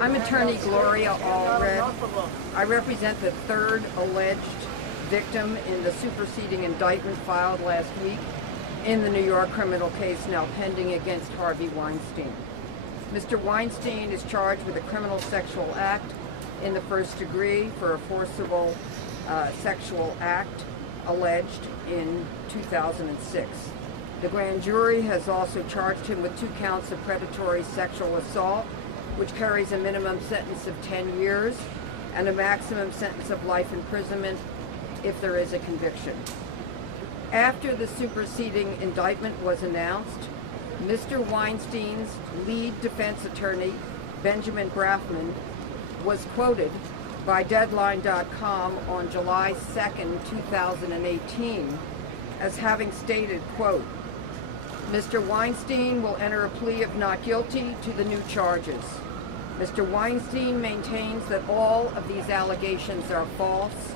I'm attorney Gloria Allred. I represent the third alleged victim in the superseding indictment filed last week in the New York criminal case now pending against Harvey Weinstein. Mr. Weinstein is charged with a criminal sexual act in the first degree for a forcible sexual act alleged in 2006. The grand jury has also charged him with 2 counts of predatory sexual assault, which carries a minimum sentence of 10 years and a maximum sentence of life imprisonment if there is a conviction. After the superseding indictment was announced, Mr. Weinstein's lead defense attorney, Benjamin Brafman, was quoted by Deadline.com on July 2nd, 2018, as having stated, quote, "Mr. Weinstein will enter a plea of not guilty to the new charges. Mr. Weinstein maintains that all of these allegations are false,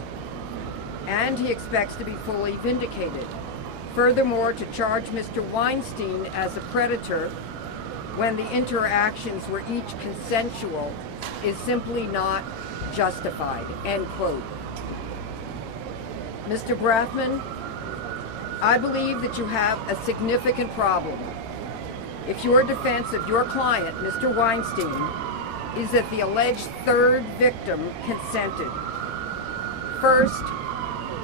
and he expects to be fully vindicated. Furthermore, to charge Mr. Weinstein as a predator when the interactions were each consensual is simply not justified," end quote. Mr. Brafman, I believe that you have a significant problem if your defense of your client, Mr. Weinstein, is that the alleged third victim consented. First,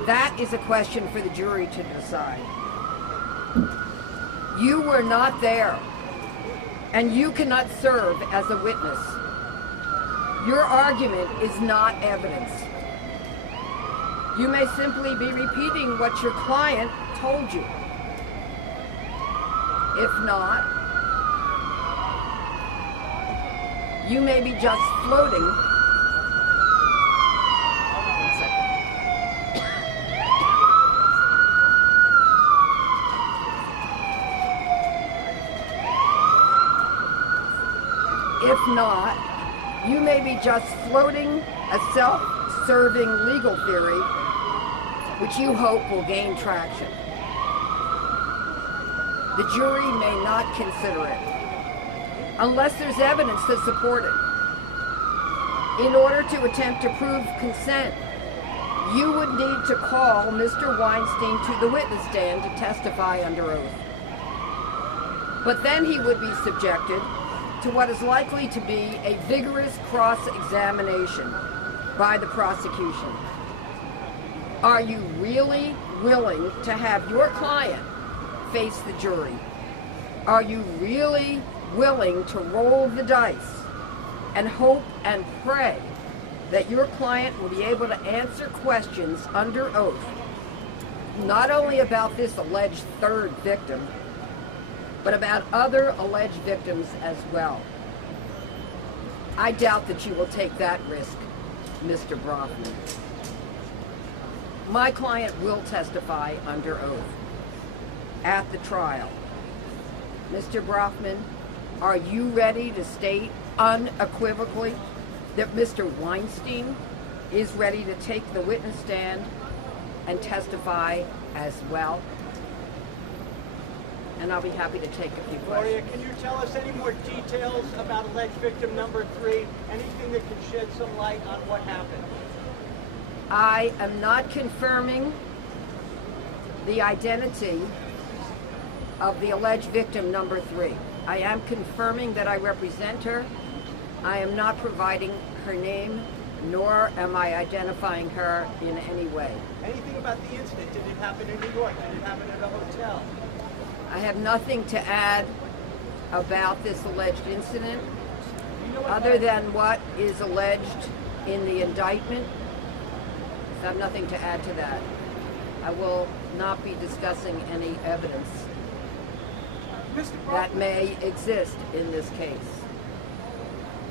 that is a question for the jury to decide. You were not there, and you cannot serve as a witness. Your argument is not evidence. You may simply be repeating what your client told you. If not, you may be just floating. One second. If not, you may be just floating a self-serving legal theory which you hope will gain traction. The jury may not consider it unless there's evidence to support it. In order to attempt to prove consent, you would need to call Mr. Weinstein to the witness stand to testify under oath. But then he would be subjected to what is likely to be a vigorous cross-examination by the prosecution. Are you really willing to have your client face the jury? Are you really willing to roll the dice and hope and pray that your client will be able to answer questions under oath, not only about this alleged third victim, but about other alleged victims as well? I doubt that you will take that risk, Mr. Brafman. My client will testify under oath at the trial. Mr. Brafman, are you ready to state unequivocally that Mr. Weinstein is ready to take the witness stand and testify as well? And I'll be happy to take a few questions. Gloria, can you tell us any more details about alleged victim number 3? Anything that can shed some light on what happened? I am not confirming the identity of the alleged victim number 3. I am confirming that I represent her. I am not providing her name, nor am I identifying her in any way. Anything about the incident? Did it happen in New York? Did it happen at a hotel? I have nothing to add about this alleged incident other than what is alleged in the indictment. I have nothing to add to that. I will not be discussing any evidence that may exist in this case.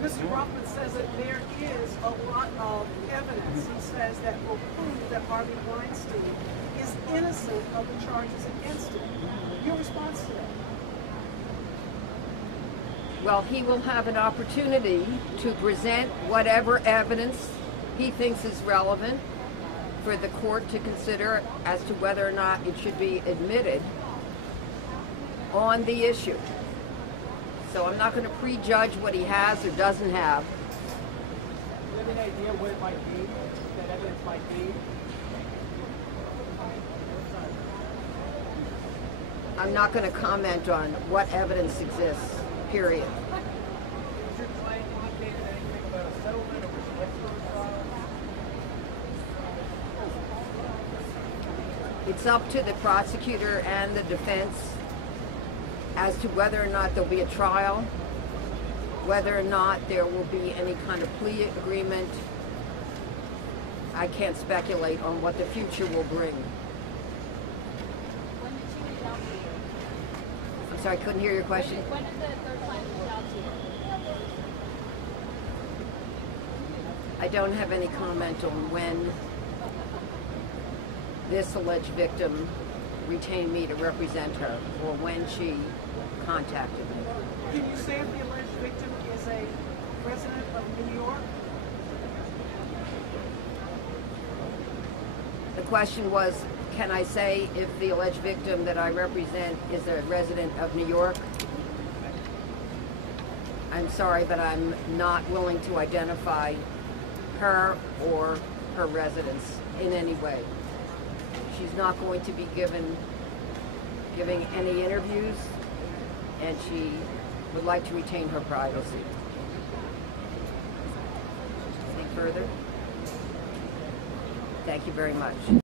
Mr. Brafman says that there is a lot of evidence. He says that will prove that Harvey Weinstein is innocent of the charges against him. Your response to that? Well, he will have an opportunity to present whatever evidence he thinks is relevant for the court to consider as to whether or not it should be admitted on the issue. So I'm not going to prejudge what he has or doesn't have any idea what it might be? That evidence might be? I'm not going to comment on what evidence exists, period. Has your client indicated anything about a settlement or respect for the trial? It's up to the prosecutor and the defense as to whether or not there'll be a trial, whether or not there will be any kind of plea agreement. I can't speculate on what the future will bring. When did she reach out to you? I'm sorry, I couldn't hear your question. When did the third client reach out to you? I don't have any comment on when this alleged victim retained me to represent her or when she contacted me. Can you say if the alleged victim is a resident of New York? The question was, can I say if the alleged victim that I represent is a resident of New York? I'm sorry, but I'm not willing to identify her or her residence in any way. She's not going to be giving any interviews, and she would like to retain her privacy. Any further? Thank you very much.